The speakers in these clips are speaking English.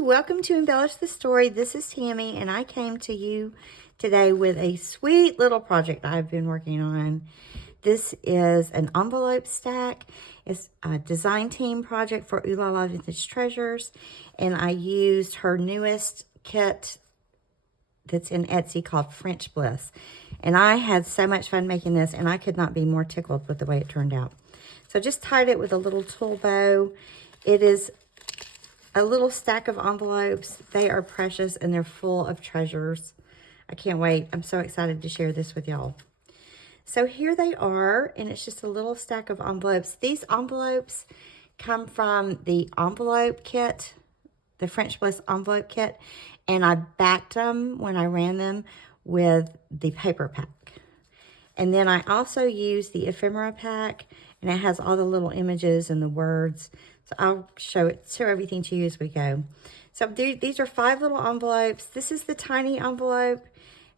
everybody. Welcome to Embellish the Story. This is Tammy, and I came to you today with a sweet little project I've been working on. This is an envelope stack. It's a design team project for Oohlala Vintage Treasures, and I used her newest kit that's in Etsy called French Bliss. And I had so much fun making this, and I could not be more tickled with the way it turned out. So I just tied it with a little tulle bow. It is a little stack of envelopes. They are precious and they're full of treasures. I can't wait. I'm so excited to share this with y'all. So here they are, and it's just a little stack of envelopes. These envelopes come from the envelope kit, the French Bliss envelope kit, and I backed them when I ran them with the paper pack. And then I also used the ephemera pack, and it has all the little images and the words. So I'll show everything to you as we go. So these are 5 little envelopes. This is the tiny envelope,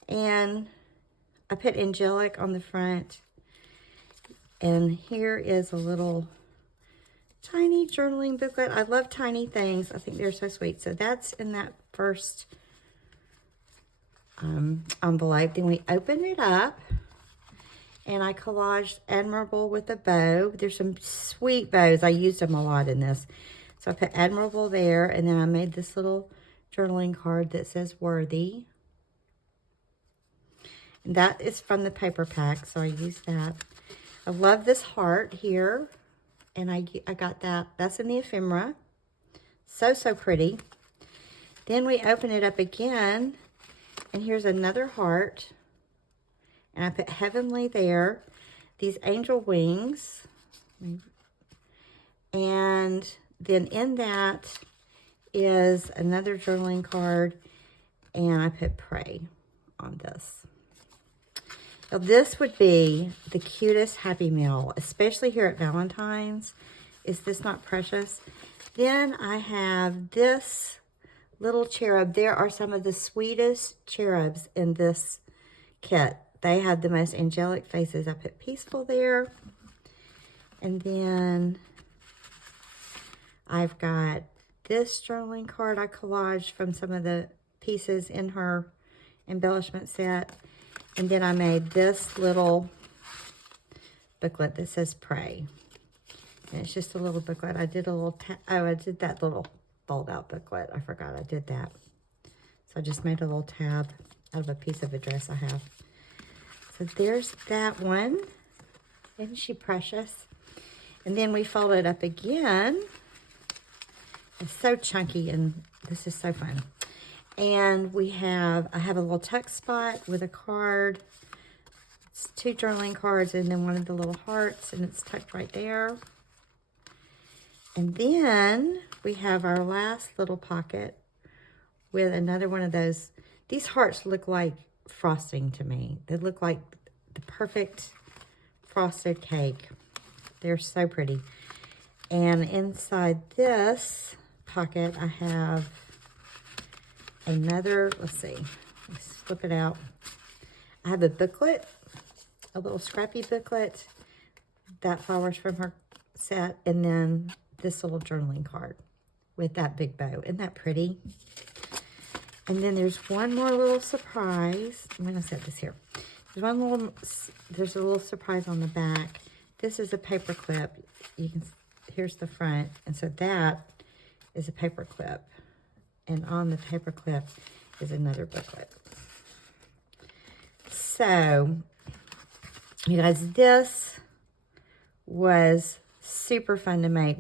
and I put angelic on the front. And here is a little tiny journaling booklet. I love tiny things. I think they're so sweet. So that's in that first envelope. Then we open it up, and I collaged Admirable with a bow. There's some sweet bows. I used them a lot in this. So I put Admirable there, and then I made this little journaling card that says Worthy. And that is from the paper pack, so I used that. I love this heart here, and I got that. That's in the ephemera. So, so pretty. Then we open it up again, and here's another heart. And I put Heavenly there, these angel wings, and then in that is another journaling card, and I put Pray on this. Now this would be the cutest Happy Meal, especially here at Valentine's. Is this not precious? Then I have this little cherub. There are some of the sweetest cherubs in this kit. They have the most angelic faces. I put Peaceful there. And then I've got this journaling card I collaged from some of the pieces in her embellishment set. And then I made this little booklet that says Pray. And it's just a little booklet. I did a little, I did that little fold out booklet. I forgot I did that. So I just made a little tab out of a piece of a dress I have. So there's that one. Isn't she precious? And then we fold it up again. It's so chunky, and this is so fun. And I have a little tuck spot with a card. It's 2 journaling cards, and then one of the little hearts, and it's tucked right there. And then we have our last little pocket with another one of those. These hearts look like frosting to me. They look like the perfect frosted cake. They're so pretty. And inside this pocket, I have another, let's see, let's flip it out. I have a booklet, a little scrappy booklet, that Flowers from her set, and then this little journaling card with that big bow. Isn't that pretty? And then there's one more little surprise. I'm going to set this here. There's a little surprise on the back. This is a paper clip. Here's the front. And so that is a paper clip. And on the paper clip is another booklet. So, you guys, this was super fun to make.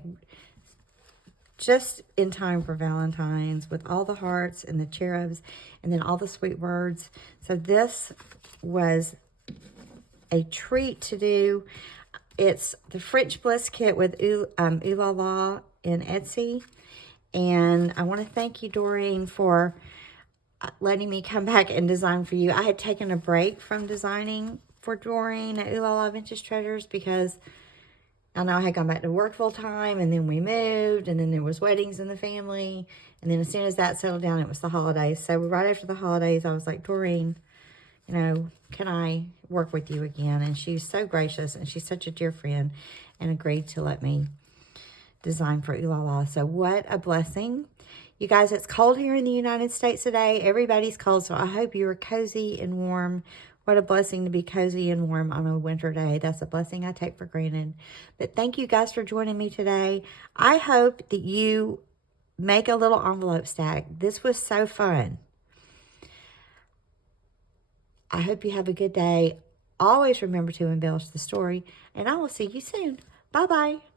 Just in time for Valentine's, with all the hearts and the cherubs and then all the sweet words. So this was a treat to do. It's the French Bliss kit with Oohlala in Etsy. And I want to thank you, Doreen, for letting me come back and design for you. I had taken a break from designing for Doreen at Oohlala Vintage Treasures because I know I had gone back to work full time, and then we moved, and then there was weddings in the family. And then as soon as that settled down, it was the holidays. So right after the holidays, I was like, Doreen, you know, can I work with you again? And she's so gracious, and she's such a dear friend, and agreed to let me design for Oohlala. So what a blessing. You guys, it's cold here in the United States today. Everybody's cold, so I hope you are cozy and warm. What a blessing to be cozy and warm on a winter day. That's a blessing I take for granted. But thank you guys for joining me today. I hope that you make a little envelope stack. This was so fun. I hope you have a good day. Always remember to embellish the story, and I will see you soon. Bye-bye.